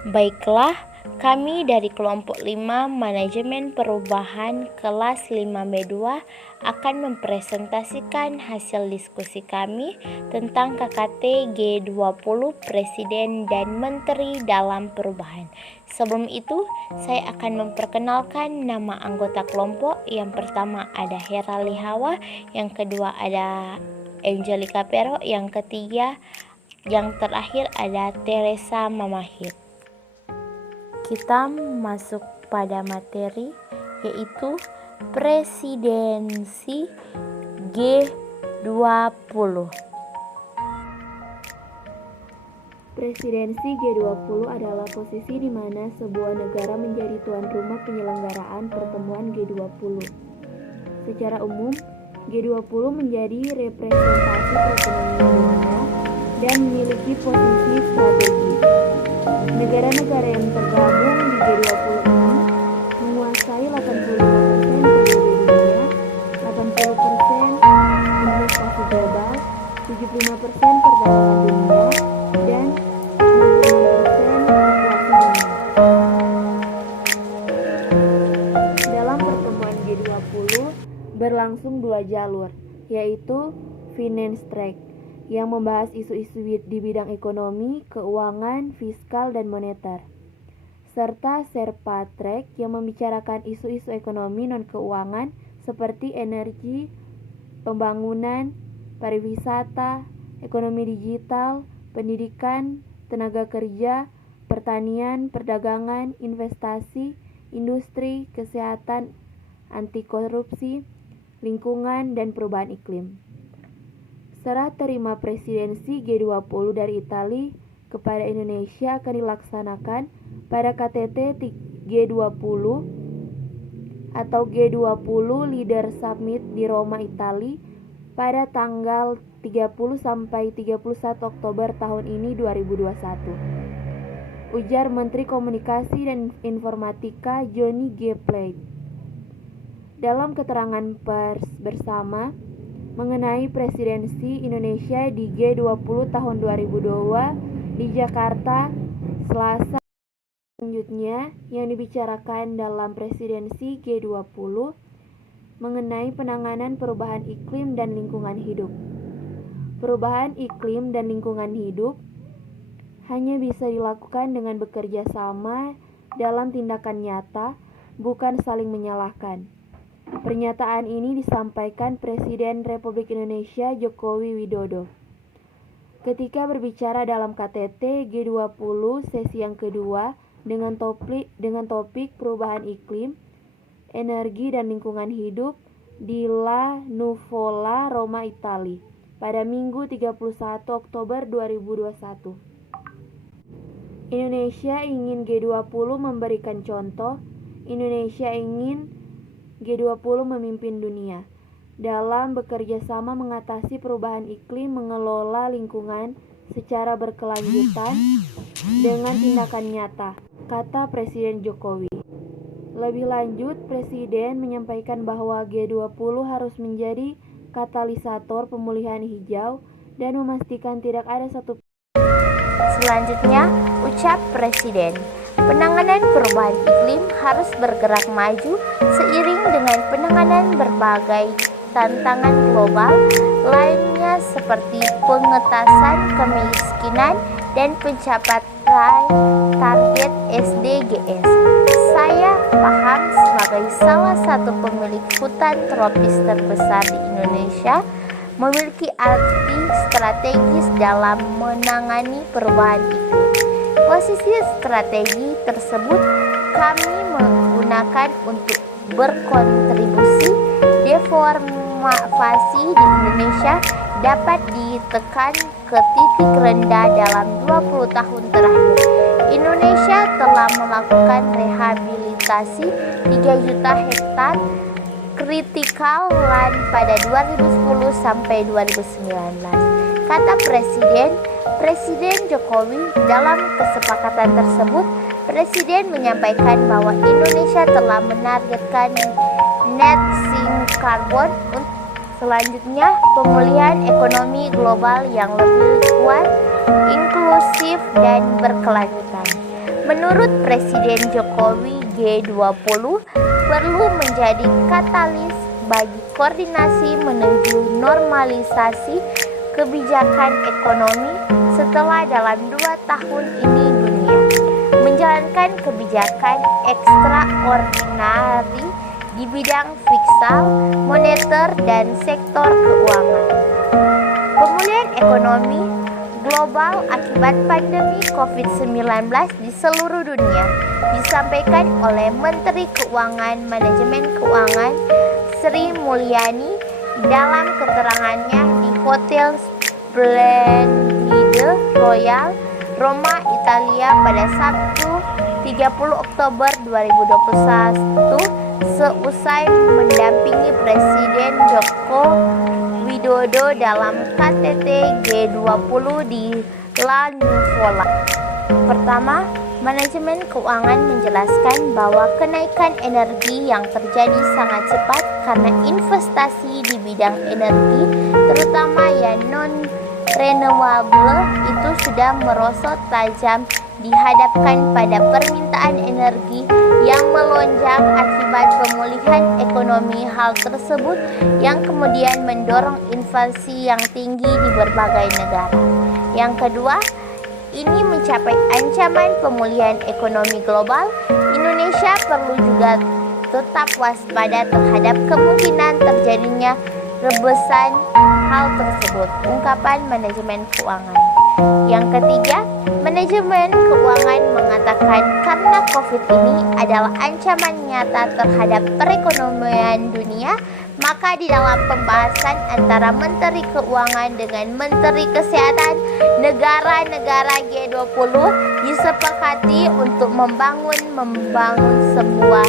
Baiklah, kami dari kelompok 5 Manajemen Perubahan kelas 5B2 akan mempresentasikan hasil diskusi kami tentang KKT G20 Presiden dan Menteri dalam Perubahan. Sebelum itu, saya akan memperkenalkan nama anggota kelompok. Yang pertama ada Hera Lihawa, yang kedua ada Angelica Pero, yang terakhir ada Teresa Mamahit. Kita masuk pada materi, yaitu presidensi G20. Presidensi G20 adalah posisi di mana sebuah negara menjadi tuan rumah penyelenggaraan pertemuan G20. Secara umum, G20 menjadi representasi perekonomian dunia dan memiliki posisi strategis. Negara-negara yang tergabung di G20 ini menguasai 85% PDB dunia, 80% investasi global, 75% perdagangan dunia, dan 66% populasi dunia. Dalam pertemuan G20 berlangsung 2 jalur, yaitu Finance Track yang membahas isu-isu di bidang ekonomi, keuangan, fiskal, dan moneter, serta Sherpa Track yang membicarakan isu-isu ekonomi non-keuangan seperti energi, pembangunan, pariwisata, ekonomi digital, pendidikan, tenaga kerja, pertanian, perdagangan, investasi, industri, kesehatan, anti korupsi, lingkungan, dan perubahan iklim. Serah terima presidensi G20 dari Italia kepada Indonesia akan dilaksanakan pada KTT G20 atau G20 Leader Summit di Roma, Italia pada tanggal 30 sampai 31 Oktober tahun ini 2021. Ujar Menteri Komunikasi dan Informatika Johnny G. Plate dalam keterangan pers bersama mengenai presidensi Indonesia di G20 tahun 2002 di Jakarta, Selasa. Selanjutnya, yang dibicarakan dalam presidensi G20 mengenai penanganan perubahan iklim dan lingkungan hidup. Perubahan iklim dan lingkungan hidup hanya bisa dilakukan dengan bekerja sama dalam tindakan nyata, bukan saling menyalahkan. Pernyataan ini disampaikan Presiden Republik Indonesia Joko Widodo ketika berbicara dalam KTT G20 sesi yang kedua dengan topik perubahan iklim, energi dan lingkungan hidup di La Nuvola, Roma, Italia pada Minggu 31 Oktober 2021. Indonesia ingin G20 memberikan contoh. Indonesia ingin G20 memimpin dunia dalam bekerja sama mengatasi perubahan iklim, mengelola lingkungan secara berkelanjutan dengan tindakan nyata, kata Presiden Jokowi. Lebih lanjut, Presiden menyampaikan bahwa G20 harus menjadi katalisator pemulihan hijau dan memastikan tidak ada satu. Selanjutnya, ucap Presiden. Penanganan perubahan iklim harus bergerak maju seiring dengan penanganan berbagai tantangan global lainnya seperti pengentasan kemiskinan dan pencapaian target SDGs. Saya paham sebagai salah satu pemilik hutan tropis terbesar di Indonesia memiliki arti strategis dalam menangani perubahan iklim. Posisi strategi tersebut kami menggunakan untuk berkontribusi deforestasi di Indonesia dapat ditekan ke titik rendah dalam 20 tahun terakhir. Indonesia telah melakukan rehabilitasi 3 juta hektar critical land pada 2010 sampai 2019. Kata Presiden Jokowi. Dalam kesepakatan tersebut, Presiden menyampaikan bahwa Indonesia telah menargetkan net sink carbon. Selanjutnya, pemulihan ekonomi global yang lebih kuat, inklusif, dan berkelanjutan. Menurut Presiden Jokowi, G20 perlu menjadi katalis bagi koordinasi menuju normalisasi kebijakan ekonomi setelah dalam 2 tahun ini dunia menjalankan kebijakan ekstraordinari di bidang fiskal, moneter, dan sektor keuangan. Pemulihan ekonomi global akibat pandemi COVID-19 di seluruh dunia disampaikan oleh Menteri Keuangan Manajemen Keuangan Sri Mulyani dalam keterangannya di Hotel Splendide Royal Roma, Italia pada Sabtu 30 Oktober 2021 seusai mendampingi Presiden Joko Widodo dalam KTT G20 di La Nuvola. Pertama, manajemen keuangan menjelaskan bahwa kenaikan energi yang terjadi sangat cepat karena investasi di bidang energi, terutama yang non-renewable, itu sudah merosot tajam dihadapkan pada permintaan energi yang melonjak akibat pemulihan ekonomi. Hal tersebut yang kemudian mendorong inflasi yang tinggi di berbagai negara. Yang kedua, ini mencapai ancaman pemulihan ekonomi global. Indonesia perlu juga tetap waspada terhadap kemungkinan terjadinya rebesan hal tersebut, ungkapan manajemen keuangan. Yang ketiga, manajemen keuangan mengatakan karena COVID ini adalah ancaman nyata terhadap perekonomian dunia, maka di dalam pembahasan antara Menteri Keuangan dengan Menteri Kesehatan negara-negara G20 disepakati untuk membangun sebuah